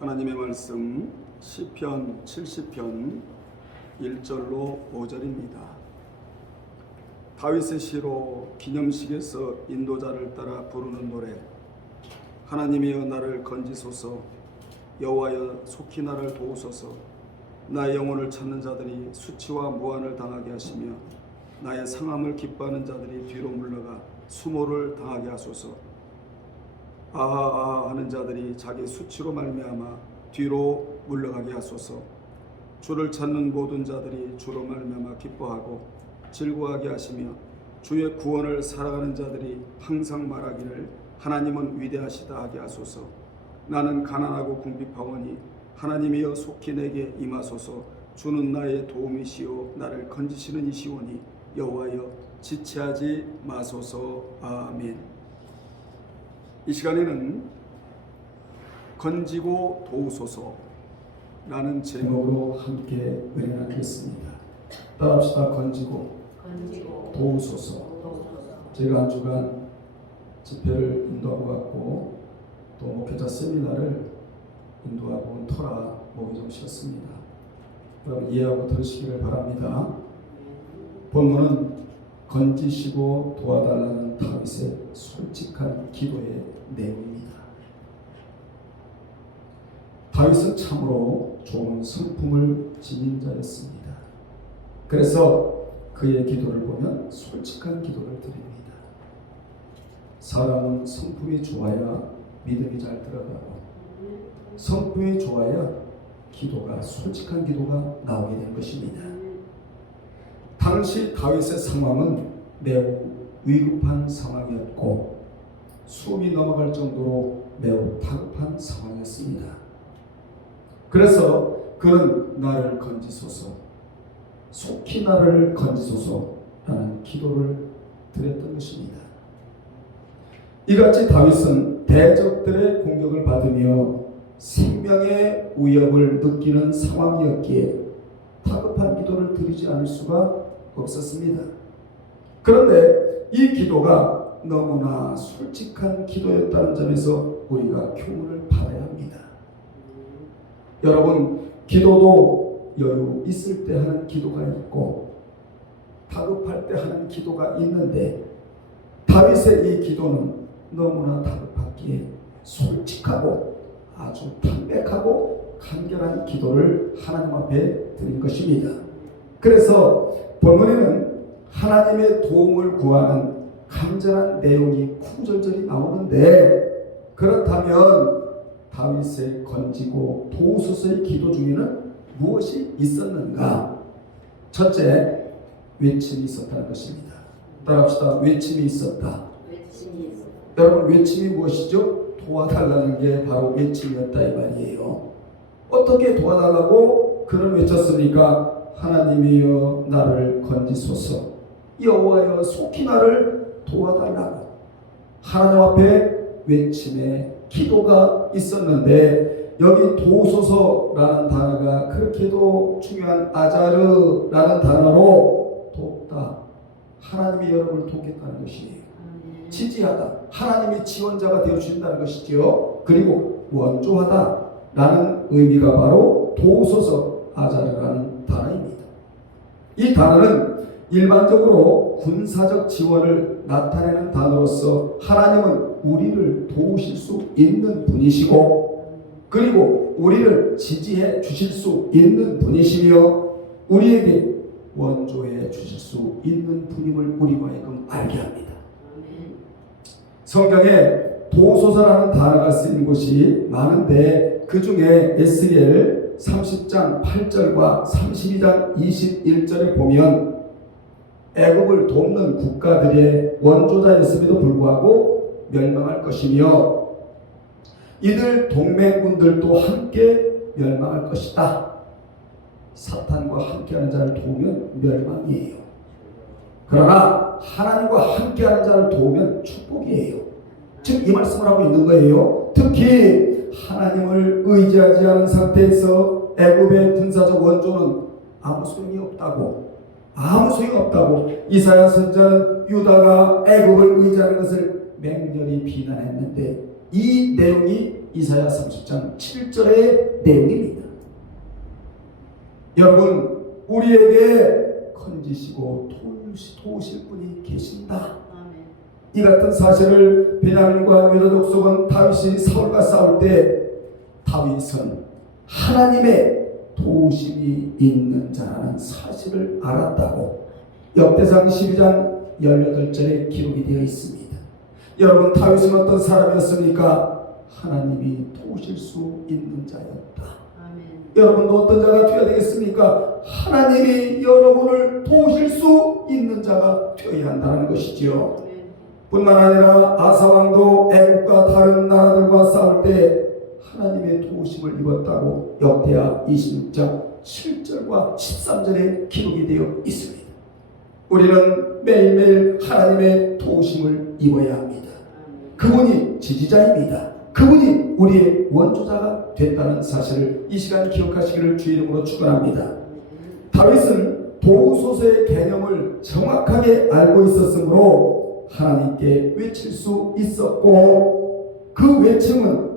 하나님의 말씀 시편 70편 1절로 5절입니다. 다윗의 시로 기념식에서 인도자를 따라 부르는 노래. 하나님이여 나를 건지소서, 여호와여 속히 나를 도우소서. 나의 영혼을 찾는 자들이 수치와 무한을 당하게 하시며 나의 상함을 기뻐하는 자들이 뒤로 물러가 수모를 당하게 하소서. 아하 아하 하는 자들이 자기 수치로 말미암아 뒤로 물러가게 하소서. 주를 찾는 모든 자들이 주로 말미암아 기뻐하고 즐거워하게 하시며 주의 구원을 살아가는 자들이 항상 말하기를 하나님은 위대하시다 하게 하소서. 나는 가난하고 궁핍하오니 하나님이여 속히 내게 임하소서. 주는 나의 도움이시오 나를 건지시는 이시오니 여호와여 지체하지 마소서. 아멘. 이 시간에는 건지고 도우소서라는 제목으로 함께 은혜하겠습니다. 따라합시다. 건지고 도우소서. 제가 한 주간 집회를 인도하고 갔고 또 목회자 세미나를 인도하고 온 터라 목이 좀 쉬었습니다. 여러분 이해하고 들으시기를 바랍니다. 본문은 건지시고 도와달라는 다윗의 솔직한 기도의 내용입니다. 다윗은 참으로 좋은 성품을 지닌 자였습니다. 그래서 그의 기도를 보면 솔직한 기도를 드립니다. 사람은 성품이 좋아야 믿음이 잘 들어가고 성품이 좋아야 기도가 솔직한 기도가 나오게 된 것입니다. 당시 다윗의 상황은 매우 위급한 상황이었고 숨이 넘어갈 정도로 매우 다급한 상황이었습니다. 그래서 그는 나를 건지소서, 속히 나를 건지소서라는 기도를 드렸던 것입니다. 이같이 다윗은 대적들의 공격을 받으며 생명의 위협을 느끼는 상황이었기에 다급한 기도를 드리지 않을 수가 없었습니다. 그런데 이 기도가 너무나 솔직한 기도였다는 점에서 우리가 교훈을 받아야 합니다. 여러분, 기도도 여유 있을 때 하는 기도가 있고 다급할 때 하는 기도가 있는데 다윗의 이 기도는 너무나 다급하기에 솔직하고 아주 담백하고 간결한 기도를 하나님 앞에 드린 것입니다. 그래서 본문에는 하나님의 도움을 구하는 간절한 내용이 구절절이 나오는데 그렇다면 다윗의 건지고 도우소서의 기도 중에는 무엇이 있었는가? 첫째, 외침이 있었다는 것입니다. 따라합시다. 외침이 있었다. 여러분, 외침이 무엇이죠? 도와달라는 게 바로 외침이었다 이 말이에요. 어떻게 도와달라고 그는 외쳤습니까? 하나님이여 나를 건지소서, 여호와여 속히 나를 도와달라고 하나님 앞에 외침의 기도가 있었는데 여기 도우소서라는 단어가 그렇게도 중요한 아자르라는 단어로 돕다, 하나님이 여러분을 돕겠다는 것이에요. 지지하다, 하나님이 지원자가 되어주신다는 것이죠. 그리고 원조하다라는 의미가 바로 도우소서 아자르라는 단어입니다. 이 단어는 일반적으로 군사적 지원을 나타내는 단어로서 하나님은 우리를 도우실 수 있는 분이시고 그리고 우리를 지지해 주실 수 있는 분이시며 우리에게 원조해 주실 수 있는 분임을 우리가 하여금 알게 합니다. 성경에 도우소서라는 단어가 쓰인 곳이 많은데 그 중에 에스겔 30장 8절과 32장 21절에 보면 애굽을 돕는 국가들의 원조자였음에도 불구하고 멸망할 것이며 이들 동맹군들도 함께 멸망할 것이다. 사탄과 함께하는 자를 도우면 멸망이에요. 그러나 하나님과 함께하는 자를 도우면 축복이에요. 즉 이 말씀을 하고 있는 거예요. 특히 하나님을 의지하지 않은 상태에서 애굽의 군사적 원조는 아무 소용이 없다고 이사야 선지자는 유다가 애굽을 의지하는 것을 맹렬히 비난했는데 이 내용이 이사야 30장 7절의 내용입니다. 여러분, 우리에게 건지시고 도우실 분이 계신다. 이 같은 사실을 베냐민과 유다 족속은 다윗이 사울과 싸울 때 다윗은 하나님의 도우심이 있는 자라는 사실을 알았다고 역대상 12장 18절에 기록이 되어 있습니다. 여러분, 다윗은 어떤 사람이었습니까? 하나님이 도우실 수 있는 자였다. 아멘. 여러분도 어떤 자가 되어야 되겠습니까? 하나님이 여러분을 도우실 수 있는 자가 되어야 한다는 것이지요. 아멘. 뿐만 아니라 아사왕도 애국과 다른 나라들과 싸울 때 하나님의 도우심을 입었다고 역대하 26장 7절과 13절에 기록이 되어 있습니다. 우리는 매일매일 하나님의 도우심을 입어야 합니다. 그분이 지지자입니다. 그분이 우리의 원조자가 됐다는 사실을 이 시간 기억하시기를 주의 이름으로 축원합니다. 다윗은 도우소서의 개념을 정확하게 알고 있었으므로 하나님께 외칠 수 있었고, 그 외침은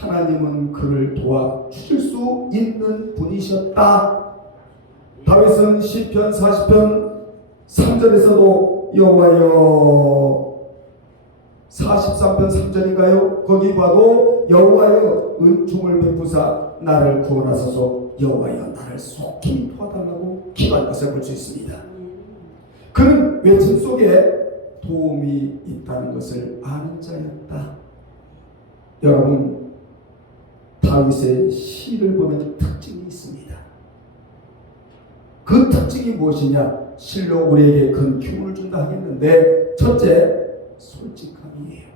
하나님은 그를 도와주실 수 있는 분이셨다. 다윗은 시편 40편 3절에서도 여호와여, 43편 3절인가요? 거기 봐도 여호와여 은총을 베푸사 나를 구원하소서, 여호와여 나를 속히 도와달라고 기도한 것을 볼 수 있습니다. 그는 외침 속에 도움이 있다는 것을 아는 자였다. 여러분, 다윗의 시를 보면 특징이 있습니다. 그 특징이 무엇이냐? 실로 우리에게 큰 교훈을 준다 하겠는데, 첫째, 솔직함이에요.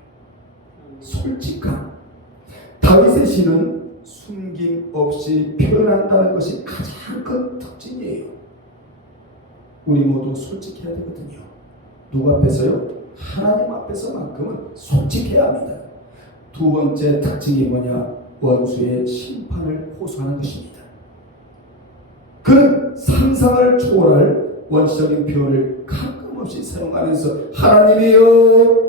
솔직함. 다윗의 시는 숨김없이 표현한다는 것이 가장 큰 특징이에요. 우리 모두 솔직해야 되거든요. 누구 앞에서요? 하나님 앞에서만큼은 솔직해야 합니다. 두 번째 특징이 뭐냐? 원수의 심판을 호소하는 것입니다. 그는 상상을 초월할 원시적인 표현을 가끔없이 사용하면서 하나님이여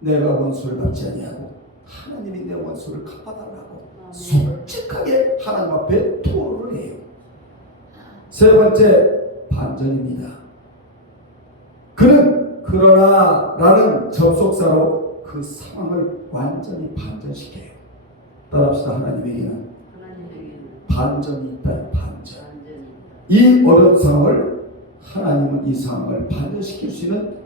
내가 원수를 갚지 아니하고 하나님이 내 원수를 갚아달라고 솔직하게 하나님 앞에 토로를 해요. 세 번째, 반전입니다. 그는 그러나 라는 접속사로 그 상황을 완전히 반전시켜요. 따라합시다. 하나님에게는 반전이 있다. 반전. 이 어려운 상황을 하나님은 이 상황을 반전시킬 수 있는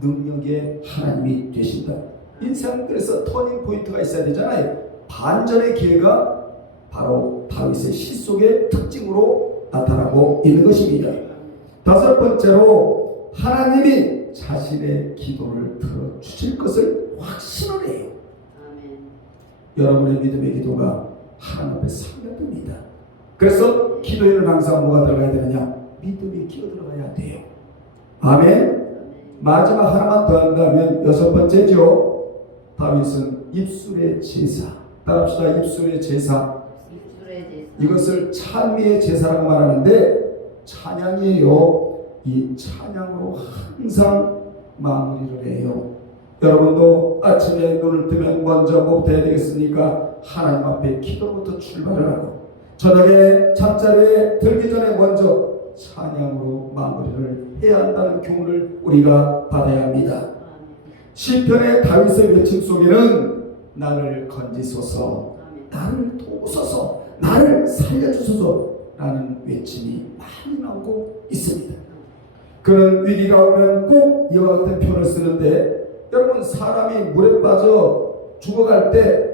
능력의 하나님이 되신다. 인생은 그래서 터닝 포인트가 있어야 되잖아요. 반전의 기회가 바로 다윗의 시 속의 특징으로 나타나고 있는 것입니다. 다섯 번째로, 하나님이 자신의 기도를 들어주실 것을 확신을 해요. 아멘. 여러분의 믿음의 기도가 하나님 앞에 상달됩니다. 그래서 기도에는 항상 뭐가 들어가야 되느냐? 믿음이 기어 들어가야 돼요. 아멘. 마지막 하나만 더 한다면 여섯 번째죠. 다윗은 입술의 제사. 따라합시다. 입술의 제사. 이것을 찬미의 제사라고 말하는데 찬양이에요. 이 찬양으로 항상 마무리를 해요. 여러분도 아침에 눈을 뜨면 먼저 뭐부터 해야 되겠습니까? 하나님 앞에 기도부터 출발을 하고, 저녁에 잠자리에 들기 전에 먼저 찬양으로 마무리를 해야 한다는 교훈을 우리가 받아야 합니다. 시편의 다윗의 외침 속에는 나를 건지소서, 나를 도우소서, 나를 살려주소서 라는 외침이 많이 나오고 있습니다. 그는 위기가 오면 꼭 이와 같은 표현을 쓰는데, 여러분, 사람이 물에 빠져 죽어갈 때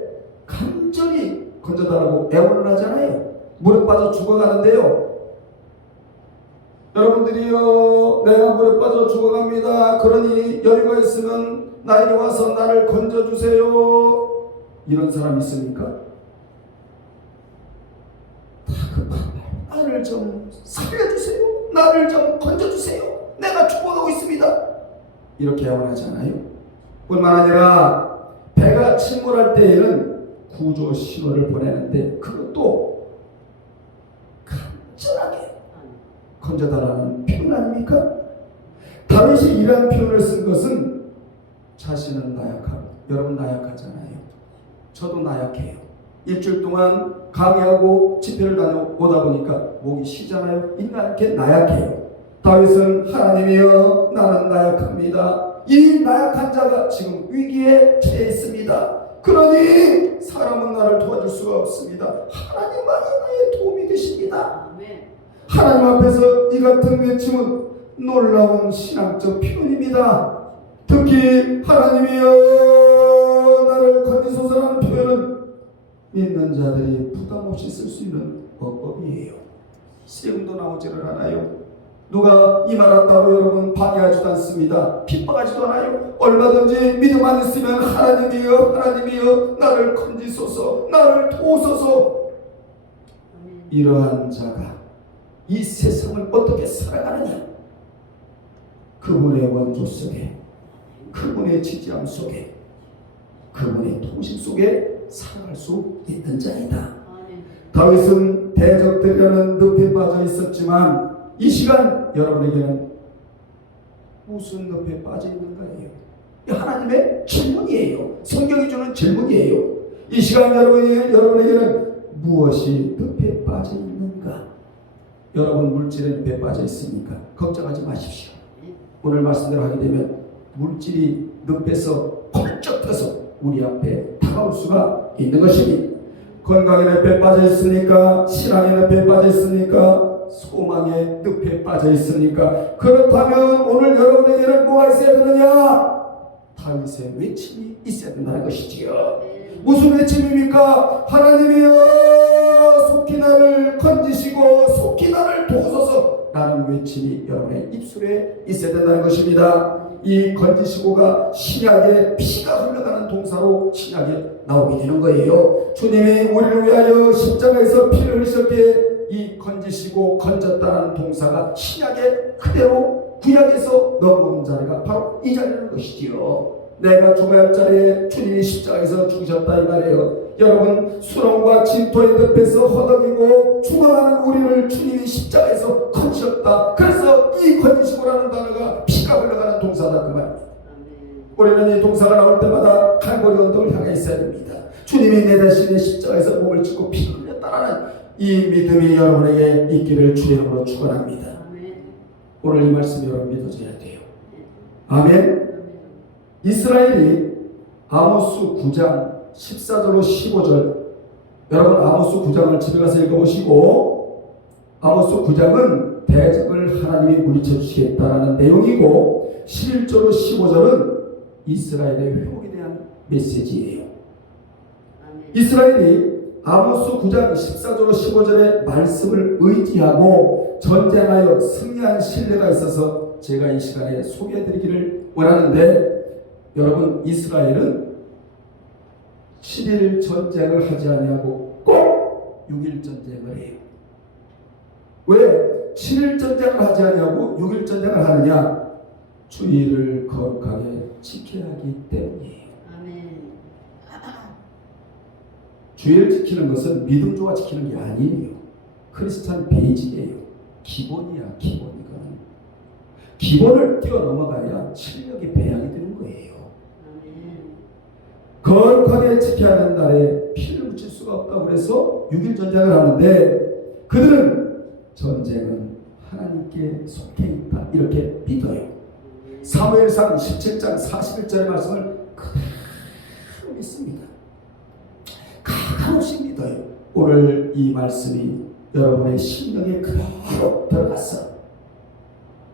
간절히 건져달라고 애원을 하잖아요. 물에 빠져 죽어가는데요, 여러분들이요, 내가 물에 빠져 죽어갑니다. 그러니 여유가 있으면 나에게 와서 나를 건져주세요. 이런 사람 있습니까? 다 급한데 나를 좀 살려주세요. 나를 좀 건져주세요. 내가 죽어가고 있습니다. 이렇게 애원하잖아요. 뿐만 아니라 배가 침몰할 때에는 구조 신호를 보내는데 그것도 간절하게 건져달라는 표현 아닙니까? 다윗이 이러한 표현을 쓴 것은 자신은 나약하고, 여러분 나약하잖아요. 저도 나약해요. 일주일 동안 강의하고 집회를 다녀오다 보니까 목이 쉬잖아요. 인간께 나약해요. 다윗은 하나님이여 나는 나약합니다. 이 나약한 자가 지금 위기에 처해 있습니다. 그러니 사람은 나를 도와줄 수가 없습니다. 하나님만이 나의 도움이 되십니다. 하나님 앞에서 이 같은 외침은 놀라운 신앙적 표현입니다. 특히 하나님이여 나를 건지소서라는 표현은 믿는 자들이 부담없이 쓸 수 있는 어법이에요. 세금도 나오지를 않아요. 누가 이 말 한다고 여러분 방해하지도 않습니다. 핍박하지도 않아요. 얼마든지 믿음 안 있으면 하나님이여 하나님이여 나를 건지소서 나를 도우소서. 이러한 자가 이 세상을 어떻게 살아가느냐, 그분의 원조 속에, 그분의 지지함 속에, 그분의 통신 속에 살아갈 수 있는 자이다. 다윗은 대적들이라는 늪에 빠져 있었지만 이 시간 여러분에게는 무슨 늪에 빠져 있는가예요? 하나님의 질문이에요. 성경이 주는 질문이에요. 이 시간 여러분에게는 무엇이 늪에 빠져 있는가? 여러분 물질의 늪에 빠져 있습니까? 걱정하지 마십시오. 오늘 말씀대로 하게 되면 물질이 늪에서 펄쩍 떠서 우리 앞에 다가올 수가 있는 것입니다. 건강의 늪에 빠져 있습니까? 신앙의 늪에 빠져 있습니까? 소망의 늪에 빠져 있습니까? 그렇다면 오늘 여러분에게는 뭐가 있어야 되느냐? 다윗의 외침이 있어야 된다는 것이지요. 무슨 외침입니까? 하나님이여 속히 나를 건지시고 속히 나를 도우소서 라는 외침이 여러분의 입술에 있어야 된다는 것입니다. 이 건지시고가 신약에 피가 흘러가는 동사로 신약에 나오게 되는 거예요. 주님이 우리를 위하여 십자가에서 피를 흘리셨기에 이 건지시고 건졌다는 동사가 신약에 그대로 구약에서 넘어온 자리가 바로 이 자리라는 것이지요. 내가 죽어야 할 자리에 주님이 십자가에서 죽으셨다 이 말이에요. 여러분 수렁과 진토의 늪에서 허덕이고 죽어가는 우리를 주님이 십자가에서 건지셨다. 그래서 이 건지시고라는 단어가 피가 흘러가는 동사다 그 말입니다. 우리는 이 동사가 나올 때마다 칼보리 언덕을 향해 있어야 됩니다. 주님이 내 대신에 십자가에서 몸을 찢고 피를 흘렸다라는 이 믿음이 여러분에게 있기를 주의 이름으로 축원합니다. 오늘 이 말씀이 여러분 믿어져야 돼요. 아멘. 이스라엘이 아모스 9장 14절로 15절, 여러분 아모스 9장을 집에 가서 읽어보시고, 아모스 9장은 대적을 하나님이 물리쳐 주시겠다라는 내용이고 11절로 15절은 이스라엘의 회복에 대한 메시지예요. 이스라엘이 아모스 9장 14절로 15절의 말씀을 의지하고 전쟁하여 승리한 신뢰가 있어서 제가 이 시간에 소개해드리기를 원하는데, 여러분 이스라엘은 7일 전쟁을 하지 아니하고 꼭 6일 전쟁을 해요. 왜 7일 전쟁을 하지 아니하고 6일 전쟁을 하느냐? 주의를 거룩하게 지켜야 하기 때문이에요. 아멘. 주의를 지키는 것은 믿음조가 지키는 게 아니에요. 크리스찬 베이직이에요. 기본이야, 기본. 이거는 기본을 뛰어넘어가야 실력이 배양이 되는 거예요. 거룩하게 지켜야 하는 날에 피를 묻힐 수가 없다고 그래서 6일 전쟁을 하는데, 그들은 전쟁은 하나님께 속해 있다 이렇게 믿어요. 사무엘상 17장 41절의 말씀을 그대로 믿습니다. 가감없이 믿어요. 오늘 이 말씀이 여러분의 심령에 그대로 들어가서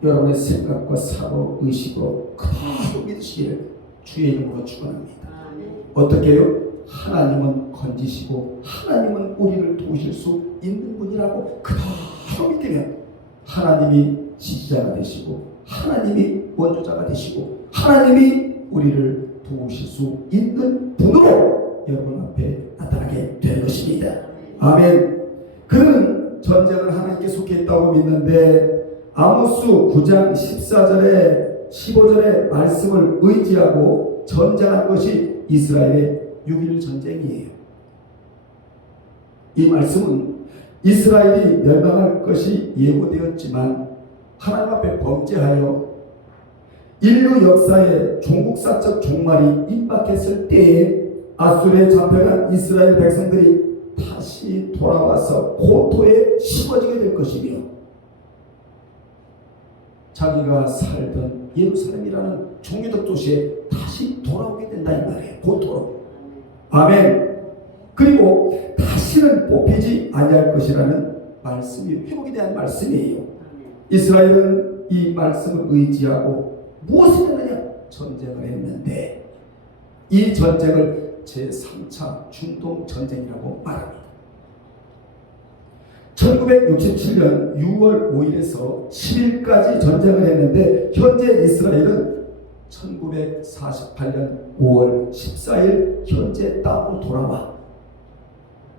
여러분의 생각과 사고 의식으로 그대로 믿으시기를 주의 이름으로 축원합니다. 어떻게 해요? 하나님은 건지시고 하나님은 우리를 도우실 수 있는 분이라고 그대로 믿으면 하나님이 지지자가 되시고 하나님이 원조자가 되시고 하나님이 우리를 도우실 수 있는 분으로 여러분 앞에 나타나게 되는 것입니다. 아멘. 그는 전쟁을 하나님께 속해 있다고 믿는데 아모스 9장 14절에 15절의 말씀을 의지하고 전쟁한 것이 이스라엘의 6.1 전쟁이에요. 이 말씀은 이스라엘이 멸망할 것이 예고되었지만 하나님 앞에 범죄하여 인류 역사의 종국사적 종말이 임박했을 때에 아수르에 잡혀간 이스라엘 백성들이 다시 돌아와서 고토에 심어지게 될 것이며 자기가 살던 예루살렘이라는 종교적 도시에 다시 돌아오게 된다 이 말이에요. 고토로. 아멘. 그리고 다시는 뽑히지 아니할 것이라는 말씀이 회복에 대한 말씀이에요. 이스라엘은 이 말씀을 의지하고 무엇을 했느냐? 전쟁을 했는데 이 전쟁을 제3차 중동 전쟁이라고 말합니다. 1967년 6월 5일에서 10일까지 전쟁을 했는데 현재 이스라엘은 1948년 5월 14일 현재 땅으로 돌아와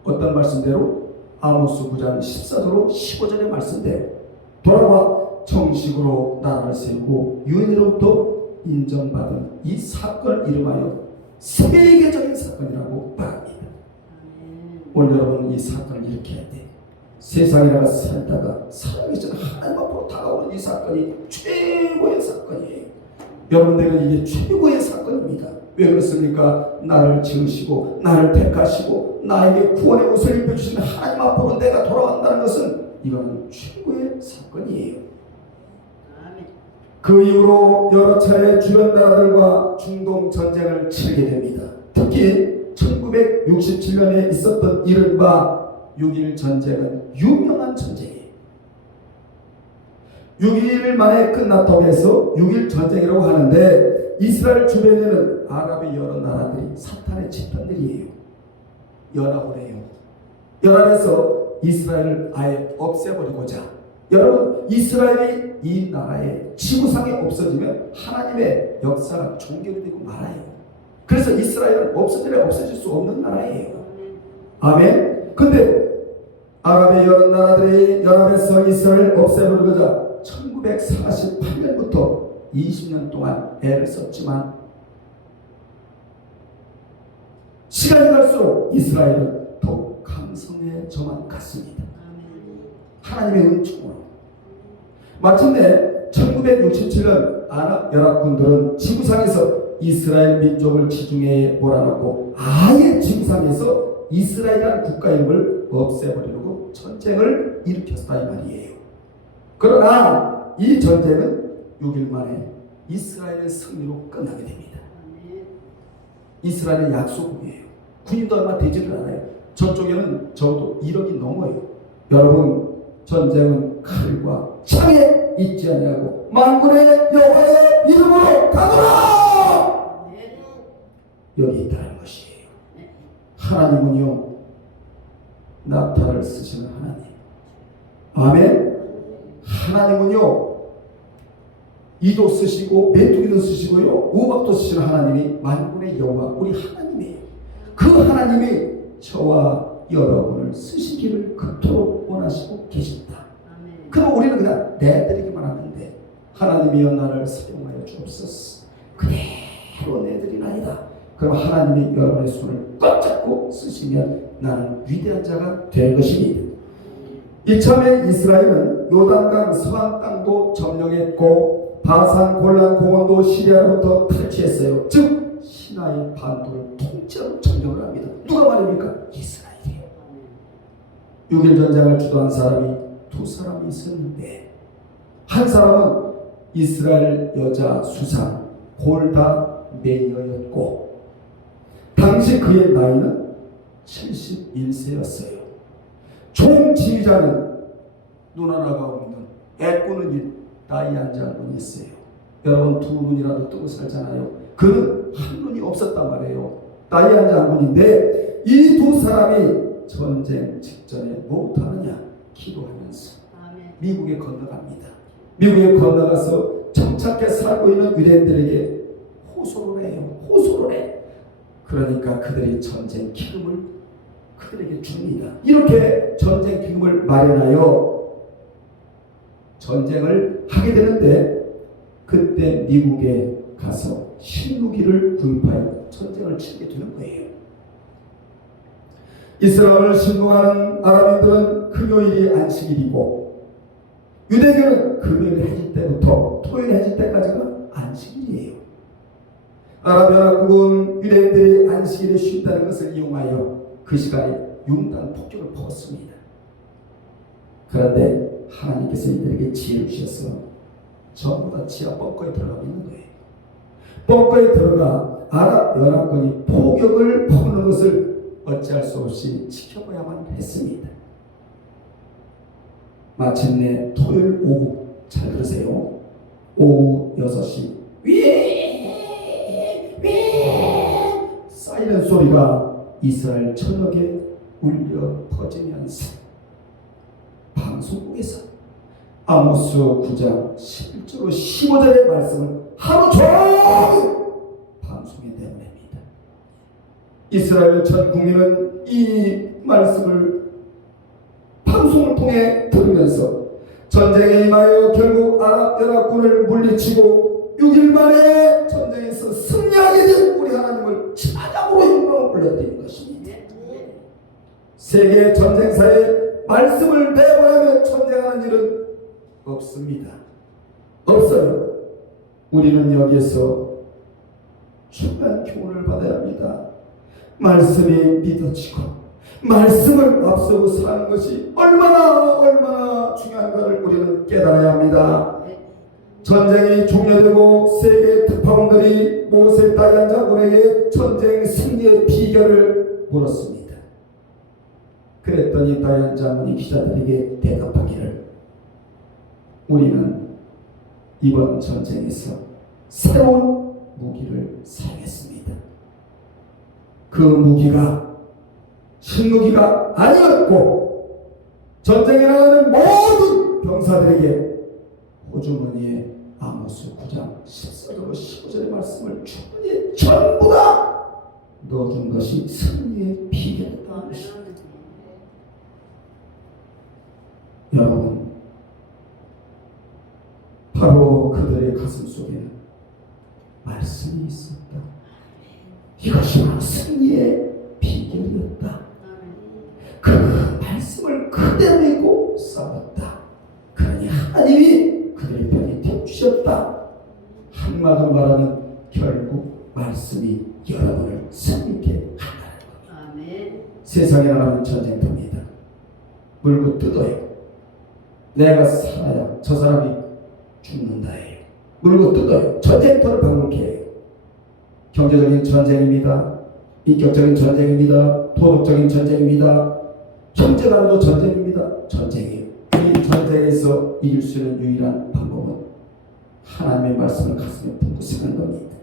어떤 말씀대로 아모스 9장 14절로 15절의 말씀대로 돌아와 정식으로 나라를 세우고 유엔으로부터 인정받은 이 사건을 이름하여 세계적인 사건이라고 말합니다. 오늘 여러분 이 사건을 이렇게 해야 돼. 세상에 살다가 살아가기 전에 하나님 앞으로 다가오는 이 사건이 최고의 사건이에요. 여러분들은 이게 최고의 사건입니다. 왜 그렇습니까? 나를 지으시고 나를 택하시고 나에게 구원의 옷을 입혀주시는 하나님 앞으로 내가 돌아간다는 것은 이거는 최고의 사건이에요. 그 이후로 여러 차례 주변 나라들과 중동 전쟁을 치르게 됩니다. 특히 1967년에 있었던 이른바 6.1 전쟁은 유명한 전쟁이에요. 6.1 만에 끝났다고 해서 6.1 전쟁이라고 하는데 이스라엘 주변에는 아랍의 여러 나라들이 사탄의 집단들이에요. 연합을 해요. 연합해서 이스라엘을 아예 없애버리고자. 여러분, 이스라엘이 이 나라의 지구상에 없어지면 하나님의 역사가 종결되고 말아요. 그래서 이스라엘은 없어질 수 없는 나라예요. 아멘. 근데 아랍의 여러 나라들이 연합해서 이스라엘을 없애버리고자 1948년부터 20년 동안 애를 썼지만 시간이 갈수록 이스라엘은 더욱 강성해져만 갔습니다. 하나님의 은총으로. 마침내 1967년 아랍 연합군들은 지구상에서 이스라엘 민족을 지중해에 몰아넣고 아예 지구상에서 이스라엘이라는 국가 이름을 없애버리려고 전쟁을 일으켰다 이 말이에요. 그러나 이 전쟁은 6일 만에 이스라엘의 승리로 끝나게 됩니다. 이스라엘의 약소국이에요. 군인도 얼마 되지를 않아요. 저쪽에는 적어도 1억이 넘어요. 여러분, 전쟁은 칼과 창에 있지 아니하고 만군의 여호와의 이름으로 가노라! 여기 있다는 것이에요. 하나님은요, 낙타를 쓰시는 하나님. 아멘. 하나님은요, 이도 쓰시고 메뚜기도 쓰시고요, 우박도 쓰시는 하나님이 만군의 여호와 우리 하나님이에요. 그 하나님이 저와 여러분을 쓰시기를 그토록 원하시고 계신다. 그럼 우리는 그냥 내드리기만 하면 돼. 하나님이여 나를 사용하여 주옵소서. 그대로 내드리나이다. 그럼 하나님이 여러분의 손을 꽉 잡고 쓰시면 나는 위대한 자가 될 것입니다. 이참에 이스라엘은 요단강 서안 땅도 점령했고 바산 골란 공원도 시리아로부터 탈취했어요. 즉 시나이 반도를 통째로 점령을 합니다. 누가 말입니까? 이스라엘이에요. 6.1 전쟁을 주도한 사람이 두 사람이 있었는데 한 사람은 이스라엘 여자 수상 골다 메이어였고 당시 그의 나이는 71세였어요. 총지휘자는 눈 하나가 없는 애꾸는 다이안 장군이 있어요. 여러분, 두 눈이라도 뜨고 살잖아요. 그는 한 눈이 없었단 말이에요. 다이안 장군인데 이 두 사람이 전쟁 직전에 못하느냐 기도하면서 미국에 건너갑니다. 미국에 건너가서 정착해 살고 있는 유대인들에게 호소를 해요. 호소를 해. 그러니까 그들이 전쟁 기금을 그들에게 줍니다. 이렇게 전쟁 기금을 마련하여 전쟁을 하게 되는데 그때 미국에 가서 신무기를 구입하여 전쟁을 치르게 되는 거예요. 이스라엘을 신봉하는 아랍인들은 금요일이 안식일이고 유대교는 금요일 해질 때부터 토요일 해질 때까지가 안식일이에요. 아랍연합국은 유대인들이 안식일에 쉰다는 것을 이용하여 그 시간에 융단 폭격을 퍼었습니다. 그런데 하나님께서 이들에게 지혜를 주셔서 전부 다 지하 벙커에 들어가고 있는 거예요. 벙커에 들어가 아랍연합군이 폭격을 퍼는 것을 어찌할 수 없이 지켜봐야만 했습니다. 마침내 토요일 오후, 잘 들으세요. 오후 6시 사이렌 소리가 이스라엘 전역에 울려 퍼지면서 방송국에서 아모스 9장 11절로 15절의 말씀을 하루 종일 방송에 내보냅니다. 이스라엘 전 국민은 이 말씀을 방송을 통해 들으면서 전쟁에 임하여 결국 아랍연합군을 물리치고 6일 만에 전쟁에서 승리하게 된 우리 하나님을 찬양으로 영광을 올려드리는 것입니다. 세계 전쟁사에 말씀을 내보내며 전쟁하는 일은 없습니다. 없어요. 우리는 여기에서 중요한 교훈을 받아야 합니다. 말씀이 믿어지고 말씀을 앞서고 사는 것이 얼마나 중요한가를 우리는 깨달아야 합니다. 전쟁이 종료되고 세계 특파원들이 모세 다이안 장군에게 전쟁 승리의 비결을 물었습니다. 그랬더니 다이안 장군이 기자들에게 대답하기를, 우리는 이번 전쟁에서 새로운 무기를 사용했습니다. 그 무기가 신무기가 아니었고 전쟁에 나가는 모든 병사들에게 호주머니에 아모스 9장 14절로 15절의 말씀을 충분히 전부 다 넣어준 것이 승리의 비결이었다는 것입니다. 여러분, 바로 그들의 가슴 속에는 말씀이 있었다. 이것이 바로 승리의 비결이었다. 그 말씀을 그대로 믿고 싸웠다. 그러니 하나님이 그들의 편이 되주셨다. 한마디로 말하면 결국 말씀이 여러분을 승리케 한다는 겁니다. 세상에 나가는 전쟁터입니다. 물고 뜯어요. 내가 살아야 저 사람이 죽는다예요. 물고 뜯어요. 전쟁터를 방불케 해요. 경제적인 전쟁입니다. 인격적인 전쟁입니다. 도덕적인 전쟁입니다. 형제간에도 전쟁입니다. 전쟁이에요. 이 전쟁에서 이길 수 있는 유일한 방법은 하나님의 말씀을 가슴에 품고 사는 겁니다.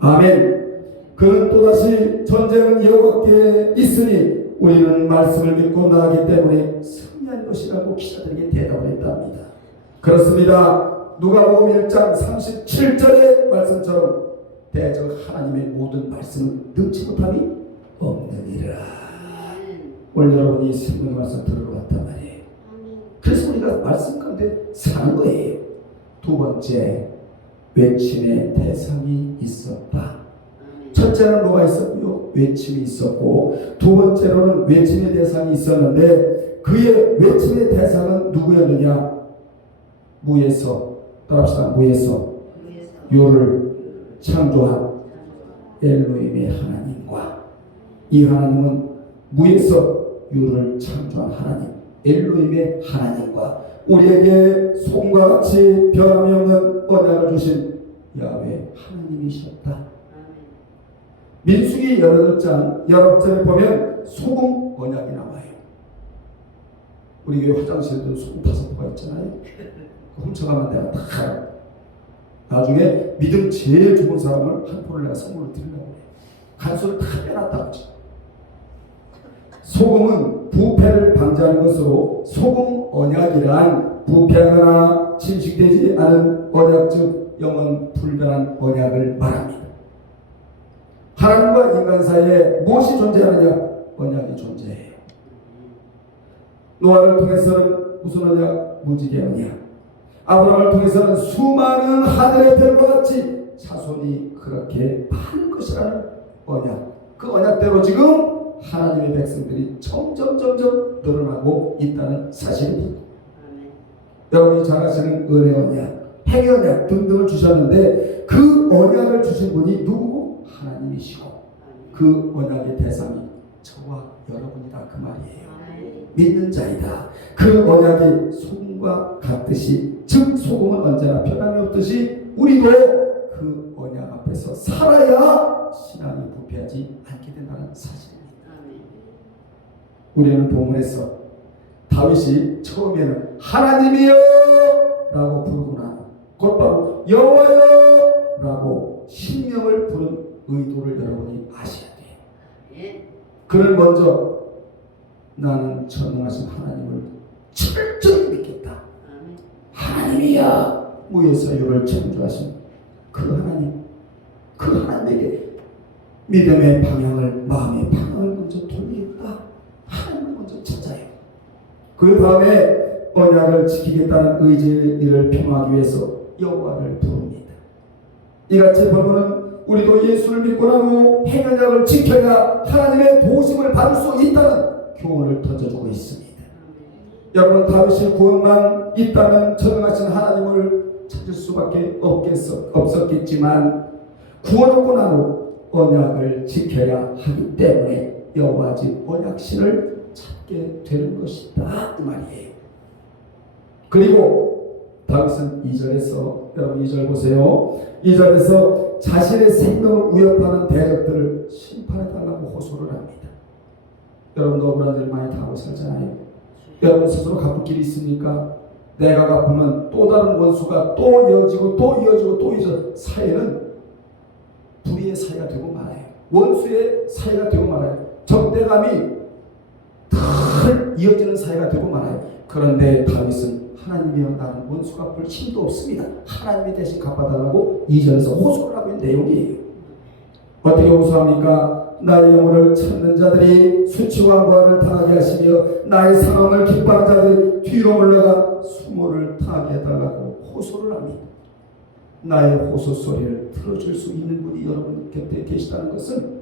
아멘. 그는 또다시 전쟁은 여호와께 있으니 우리는 말씀을 믿고 나가기 때문에 승리한 것이라고 기자들에게 대답을 했답니다. 그렇습니다. 누가복음 1장 37절의 말씀처럼 대적 하나님의 모든 말씀은 능치 못함이 없느니라. 오늘 여러분이 성경의 말씀 들으러 왔단 말이에요. 그래서 우리가 말씀 가운데 사는 거예요. 두 번째, 외침의 대상이 있었다. 첫째는 뭐가 있었고요? 외침이 있었고, 두 번째로는 외침의 대상이 있었는데 그의 외침의 대상은 누구였느냐? 무에서, 따라합시다. 무에서 요를 창조한 엘로힘의 하나님과, 이 하나님은 무에서 유를 창조한 하나님 엘로힘의 하나님과 우리에게 소금과 같이 변함이 없는 언약을 주신 야훼 하나님이셨다. 민수기 18장 19절에 보면 소금 언약이 나와요. 우리 교회 화장실에도 소금 5포가 있잖아요. 훔쳐가면 내가 다 가요. 나중에 믿음 제일 좋은 사람을 한 포를 내가 선물로 드리려고 해요. 간수를 다 빼놨다고. 소금은 부패를 방지하는 것으로 소금 언약이란 부패하거나 침식되지 않은 언약, 즉 영원 불변한 언약을 말합니다. 하나님과 인간 사이에 무엇이 존재하느냐? 언약이 존재해요. 노아를 통해서는 무슨 언약? 무지개 언약. 아브라함을 통해서는 수많은 하늘의 별과 같이 자손이 그렇게 많은 것이라는 언약. 그 언약대로 지금 하나님의 백성들이 점점 늘어나고 있다는 사실입니다. 여러분이 잘 아시는 은혜 언약, 행위 언약 등등을 주셨는데 그 언약을 주신 분이 누구고 하나님이시고 그 언약의 대상이 저와 여러분이다 그 말이에요. 믿는 자이다. 그 언약이 소금과 같듯이, 즉 소금은 언제나 변함이 없듯이 우리도 그 언약 앞에서 살아야 신앙이 부패하지 않게 된다는 사실입니다. 우리는 본문에서 다윗이 처음에는 하나님이여 라고 부르고 나서 곧바로 여호와여 라고 신명을 부른 의도를 여러분이 아셔야 돼요. 그는 먼저 나는 전능하신 하나님을 철저히 믿겠다. 하나님이야 무에서유를 창조하신 그 하나님, 그 하나님에게 믿음의 방향을, 마음의 방향을 먼저 돌리겠다. 하나님을 먼저 찾아요. 그 다음에 언약을 지키겠다는 의지를 표명하기 위해서 여호와를 부릅니다. 이같이 보면은 우리도 예수를 믿고 난 후 행언약을 지켜야 하나님의 도우심을 받을 수 있다는 교훈을 던져주고 있습니다. 여러분, 다윗의 구원만 있다면 전능하신 하나님을 찾을 수밖에 없었겠지만 구원 얻고 난 후 언약을 지켜야 하기 때문에 여호와 집 언약신을 찾게 되는 것이다 이 말이에요. 그리고 다윗은 2절에서, 여러분 2절 보세요. 2절에서 자신의 생명을 위협하는 대적들을 심판해달라고 호소를 합니다. 여러분도 억울한 일 많이 당하고 살잖아요. 여러분 스스로 갚을 길이 있습니까? 내가 갚으면 또 다른 원수가 또 이어지고 또 이어지고 또 이어져 사회는 불의의 사회가 되고 말아요. 원수의 사회가 되고 말아요. 적대감이 늘 이어지는 사회가 되고 말아요. 그런데 다윗은 하나님이여 나는 원수 갚을 힘도 없습니다. 하나님이 대신 갚아달라고 2절에서 호소를 하고 있는 내용이에요. 어떻게 호소합니까? 나의 영혼을 찾는 자들이 수치와 무한을 당하게 하시며 나의 상함을 기뻐하는 자들이 뒤로 물러가 수모를 당하게 해달라고 호소를 합니다. 나의 호소 소리를 들어줄 수 있는 분이 여러분 곁에 계시다는 것은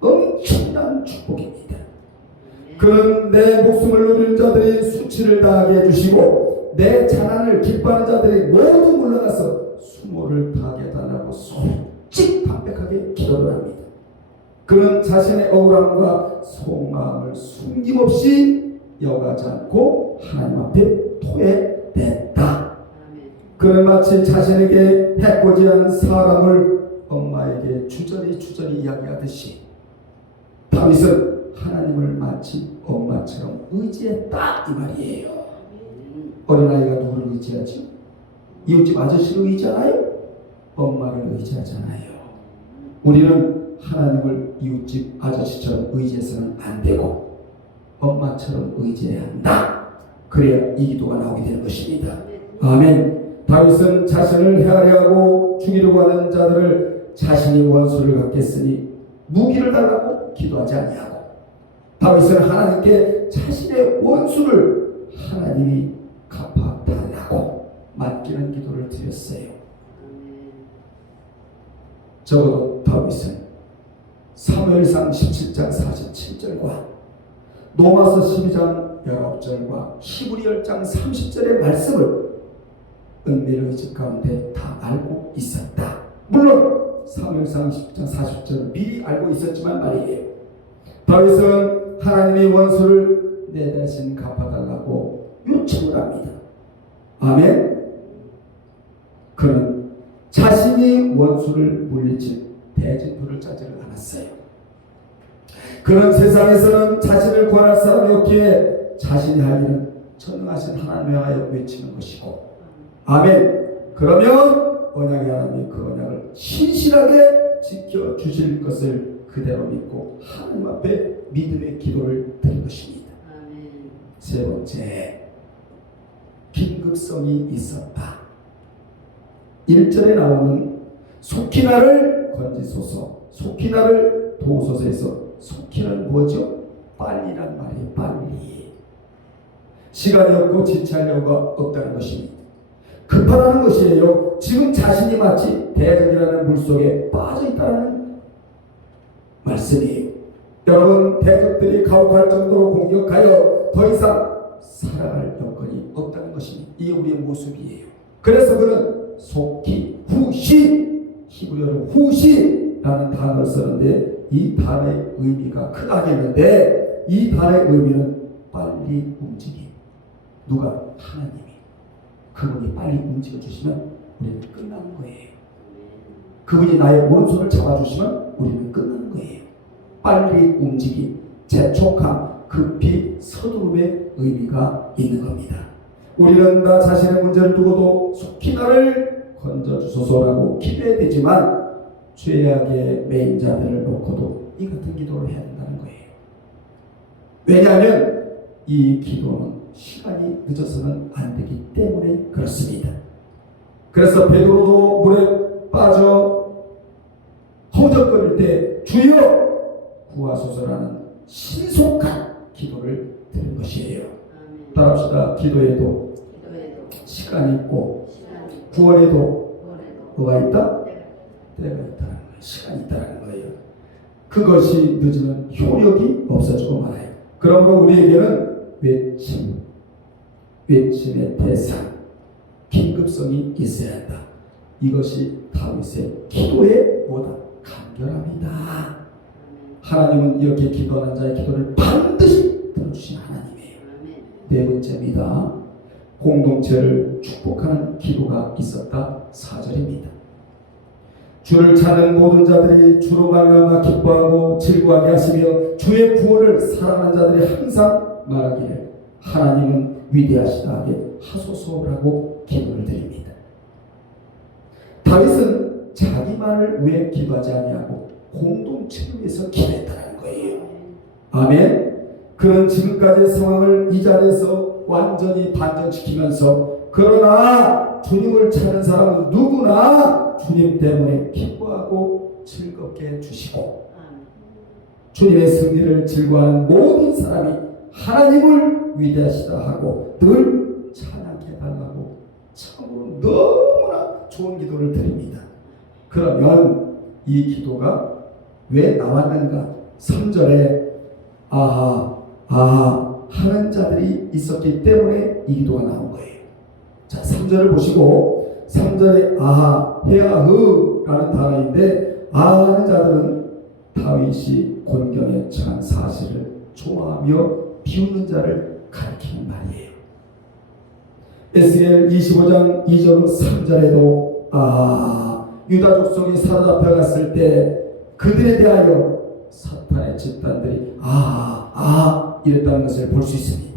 엄청난 축복입니다. 그는 내 목숨을 누리는 자들이 수치를 당하게 해주시고 내 자난을 기뻐하는 자들이 모두 물러가서 수모를 당하게 해달라고 솔직 담백하게 기도를 합니다. 그는 자신의 억울함과 속마음을 숨김없이 여가지 않고 하나님 앞에 토해냈다. 그는 마치 자신에게 해코지 않은 사람을 엄마에게 주저리 이야기하듯이 다윗은 하나님을 마치 엄마처럼 의지했다 이 말이에요. 어린아이가 누구를 의지하죠? 이웃집 아저씨를 의지하나요? 엄마를 의지하잖아요. 우리는 하나님을 이웃집 아저씨처럼 의지해서는 안 되고 엄마처럼 의지해야 한다. 그래야 이 기도가 나오게 되는 것입니다. 아멘. 다윗은 자신을 헤아려 하고 죽이려고 하는 자들을 자신이 원수를 갖겠으니 무기를 달라고 기도하지 아니하고 다윗은 하나님께 자신의 원수를 하나님이 갚아달라고 맡기는 기도를 드렸어요. 적어도 다윗은 사무엘상 17장 47절과 로마서 12장 19절과 히브리 10장 30절의 말씀을 은밀의 집 가운데 다 알고 있었다. 물론 사무엘상 10장 40절을 미리 알고 있었지만 말이에요. 다윗은 하나님의 원수를 내 대신 갚아달라고 요청을 합니다. 아멘. 그는 자신이 원수를 물리칠 대진표를 짜지를 않았어요. 그는 세상에서는 자신을 구원할 사람이 없기에 자신이 할 일은 전능하신 하나님에 하여 외치는 것이고, 아멘. 그러면 언약의 하나님이 그 언약을 신실하게 지켜주실 것을 그대로 믿고 하나님 앞에 믿음의 기도를 드린 것입니다. 아멘. 세 번째, 긴급성이 있었다. 1절에 나오는 속히 나를 건지소서, 속히 나를 도우소서에서 속히는 뭐죠? 빨리란 말이에요. 빨리. 시간이 없고 지체할 여유가 없다는 것입니다. 급하다는 것이에요. 지금 자신이 마치 대적이라는 물속에 빠져있다는 말씀이에요. 여러분, 대적들이 가혹할 정도로 공격하여 더 이상 살아갈 여건이 없다는 것입니다. 이게 우리의 모습이에요. 그래서 그는 속히 후시, 히브리어로 후시라는 기도라는 단어를 쓰는데 이 단어의 의미가 크다겠는데 이 단어의 의미는 빨리 움직임. 누가? 하나님이. 그분이 빨리 움직여 주시면 우리는 끝나는 거예요. 그분이 나의 오른손을 잡아주시면 우리는 끝나는 거예요. 빨리 움직임, 재촉함, 급히 서두름의 의미가 있는 겁니다. 우리는 나 자신의 문제를 두고도 속히 나를 건져주소서라고 기도해야 되지만 죄악의 매인 자들을 놓고도 이 같은 기도를 해야 된다는 거예요. 왜냐하면 이 기도는 시간이 늦어서는 안 되기 때문에 그렇습니다. 그래서 베드로도 물에 빠져 허우적거릴 때 주여 구하소서라는 신속한 기도를 드린 것이에요. 따라합시다. 기도에도 시간이 있고 구원에도 뭐가 있다? 때가 있다는 거예요. 시간이 있다는 거예요. 그것이 늦으면 효력이 없어지고 말아요. 그러므로 우리에게는 외침의 대상, 긴급성이 있어야 한다. 이것이 다윗의 기도의 뭐다? 간결함이다. 하나님은 이렇게 기도하는 자의 기도를 반드시 들어주신 하나님이에요. 네 번째입니다. 공동체를 축복하는 기도가 있었다. 4절입니다. 주를 찾는 모든 자들이 주로 말미암아 기뻐하고 즐거워하게 하시며 주의 구원을 사랑하는 자들이 항상 말하기를 하나님은 위대하시다 하게 하소서라고 기도를 드립니다. 다윗은 자기만을 위해 기도하지 아니하고 공동체를 위해서 기도했다는 거예요. 아멘. 그는 지금까지의 상황을 이 자리에서 완전히 반전시키면서 그러나 주님을 찾는 사람은 누구나 주님 때문에 기뻐하고 즐겁게 해주시고 주님의 승리를 즐거워하는 모든 사람이 하나님을 위대하시다 하고 늘 찬양해 달라고 참으로 너무나 좋은 기도를 드립니다. 그러면 이 기도가 왜 나왔는가? 3절에 하는 자들이 있었기 때문에 이 기도가 나온 거예요. 자, 3절을 보시고 3절에 헤아흐라는 단어인데 하는 자들은 다윗이 곤경에 처한 사실을 좋아하며 비웃는 자를 가리키는 말이에요. 에스겔 25장 2절 3절에도 유다 족속이 사로잡혀갔을 때 그들에 대하여 사탄의 집단들이 이랬다는 것을 볼 수 있습니다.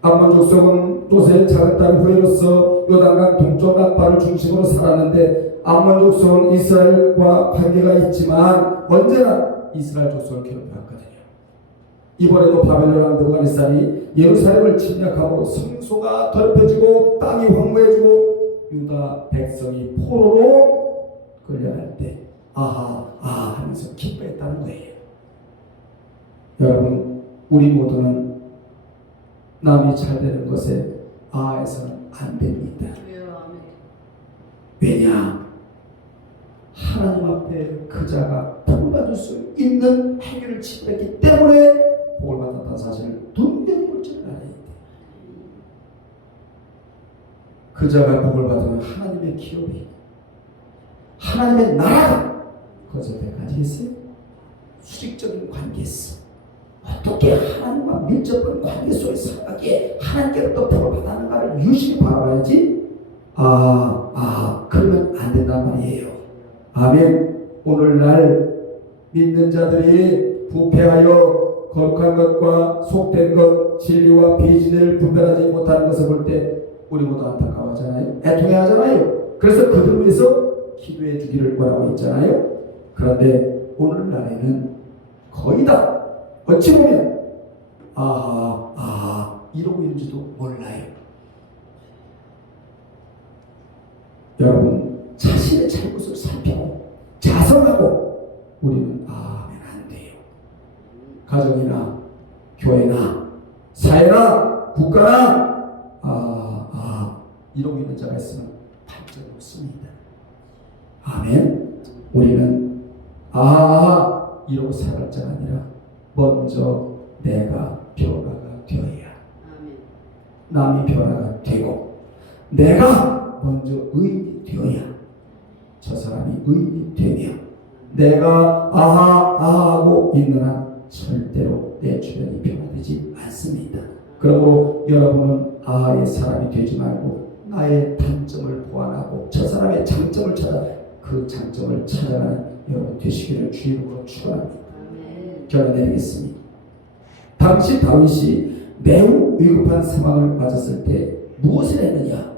암몬 족속은 모세의 작은 딸 후에로서 요단강 동쪽 라빠를 중심으로 살았는데 암몬 족속은 이스라엘과 관계가 있지만 언제나 이스라엘 족속을 괴롭혀왔거든요. 이번에도 바벨론 왕 느부갓네살이 예루살렘을 침략하고 성소가 더럽혀지고 땅이 황무해지고 유다 백성이 포로로 끌려갈 때 하면서 기뻐했다는 거예요. 여러분, 우리 모두는 남이 잘 되는 것에 해서는 안 됩니다. 왜냐? 하나님 앞에 그 자가 복을 받을 수 있는 행위를 취했기 때문에 복을 받았다는 사실을 분명히 볼 줄 알아야 돼. 그 자가 복을 받으면 하나님의 기업이 하나님의 나라가 거절 때까지 있어요. 수직적인 관계 있어. 어떻게 하나님과 밀접한 관계 속에 살아가기에 하나님께로부터 복을 받았는가를 유심히 바라봐야지. 그러면 안 된단 말이에요. 아멘. 오늘날 믿는 자들이 부패하여 거룩한 것과 속된 것, 진리와 비진리를 분별하지 못하는 것을 볼 때 우리 모두 안타까워하잖아요. 애통해하잖아요. 그래서 그들 위해서 기도해 주기를 원하고 있잖아요. 그런데 오늘날에는 거의 다 어찌 보면 이러고 있는지도 몰라요. 여러분, 자신의 잘못을 살피고 자성하고 우리는 하면 안 돼요. 가정이나 교회나 사회나 국가나 이러고 있는 자가 있으면 발전이 없습니다. 아멘. 우리는 이러고 살아갈 자가 아니라 먼저 내가 변화가 되어야 남이 변화가 되고 내가 먼저 의인이 되어야 저 사람이 의인이 되며 내가 아하고 있는 한 절대로 내 주변이 변화되지 않습니다. 그러므로 여러분은 아하의 사람이 되지 말고 나의 단점을 보완하고 저 사람의 장점을 찾아 그 장점을 찾아가는 여러분 되시기를 주의 이름으로 축원합니다. 결론 내리겠습니다. 당시 다윗이 매우 위급한 상황을 맞았을 때 무엇을 했느냐?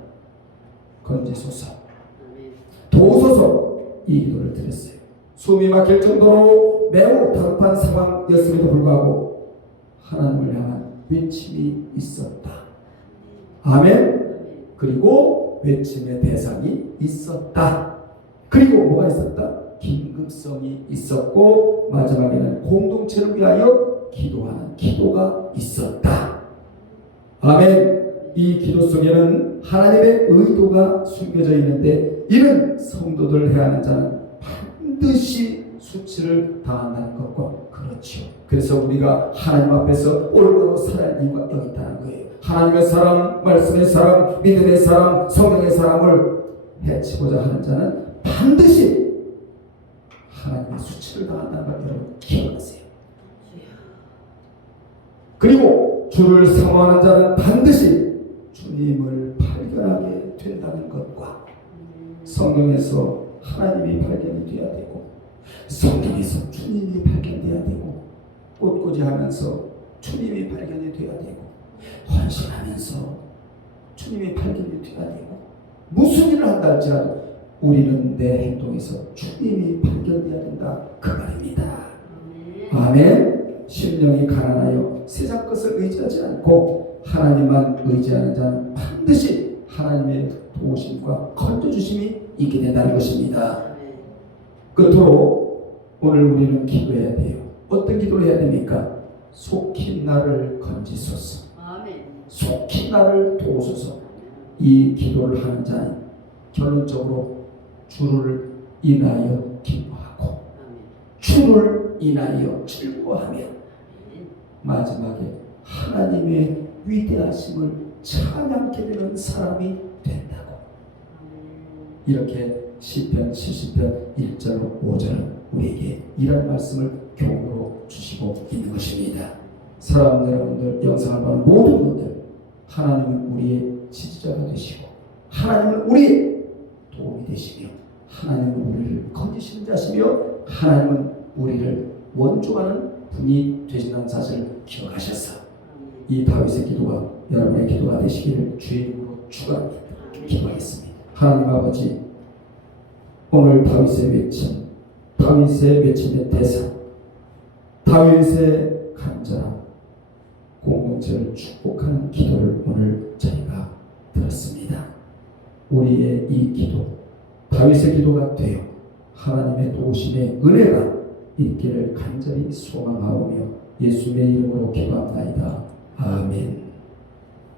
건지소서, 도우소서 이 기도를 드렸어요. 숨이 막힐 정도로 매우 다급한 상황이었음에도 불구하고 하나님을 향한 외침이 있었다. 아멘. 그리고 외침의 대상이 있었다. 그리고 뭐가 있었다? 긴급성이 있었고 마지막에는 공동체를 위하여 기도하는 기도가 있었다. 아멘. 이 기도 속에는 하나님의 의도가 숨겨져 있는데 이는 성도들 해야 하는 자는 반드시 수치를 당한다는 것과 그렇죠. 그래서 우리가 하나님 앞에서 올바로 살아야 이유가 여기 있다는 거예요. 하나님의 사람, 말씀의 사람, 믿음의 사람, 성령의 사람을 해치고자 하는 자는 반드시 하나님의 수치를 당한다는 걸 여러분 기억하세요. 그리고 주를 사모하는 자는 반드시 주님을 발견하게 된다는 것과 성경에서 하나님이 발견이 되어야 되고 성경에서 주님이 발견되어야 되고 꼿꼿이 하면서 주님이 발견이 되어야 되고 헌신하면서 주님이 발견이 되어야 되고 무슨 일을 한다 할지라도 우리는 내 행동에서 주님이 발견되어야 된다 그 말입니다. 아멘. 심령이 가난하여 세상 것을 의지하지 않고 하나님만 의지하는 자는 반드시 하나님의 도우심과 건져주심이 있게 된다는 것입니다. 끝으로 오늘 우리는 기도해야 돼요. 어떤 기도를 해야 됩니까? 속히 나를 건지소서, 속히 나를 도우소서. 이 기도를 하는 자는 결론적으로 주를 인하여 기도하고 주를 인하여 즐거워하며 마지막에 하나님의 위대하심을 찬양하게 되는 사람이 된다고. 이렇게 시편 70편 1절 5절은 우리에게 이런 말씀을 교훈으로 주시고 있는 것입니다. 사랑하는 여러분들, 영상을 보는 모든 분들, 하나님은 우리의 지지자가 되시고 하나님은 우리의 도움이 되시며 하나님은 우리를 건지시는 자시며 하나님은 우리를 원조하는 분이 되신다는 사실을 기억하셔서 이 다윗의 기도가 여러분의 기도가 되시기를 주의 이름으로 축원합니다. 기도하겠습니다. 하나님 아버지, 오늘 다윗의 외침, 다윗의 외침의 대상, 다윗의 간절함, 공동체를 축복하는 기도를 오늘 저희가 들었습니다. 우리의 이 기도, 다윗의 기도가 되어 하나님의 도우심의 은혜가 있기를 간절히 소망하오며 예수님의 이름으로 기도합나이다. 아멘.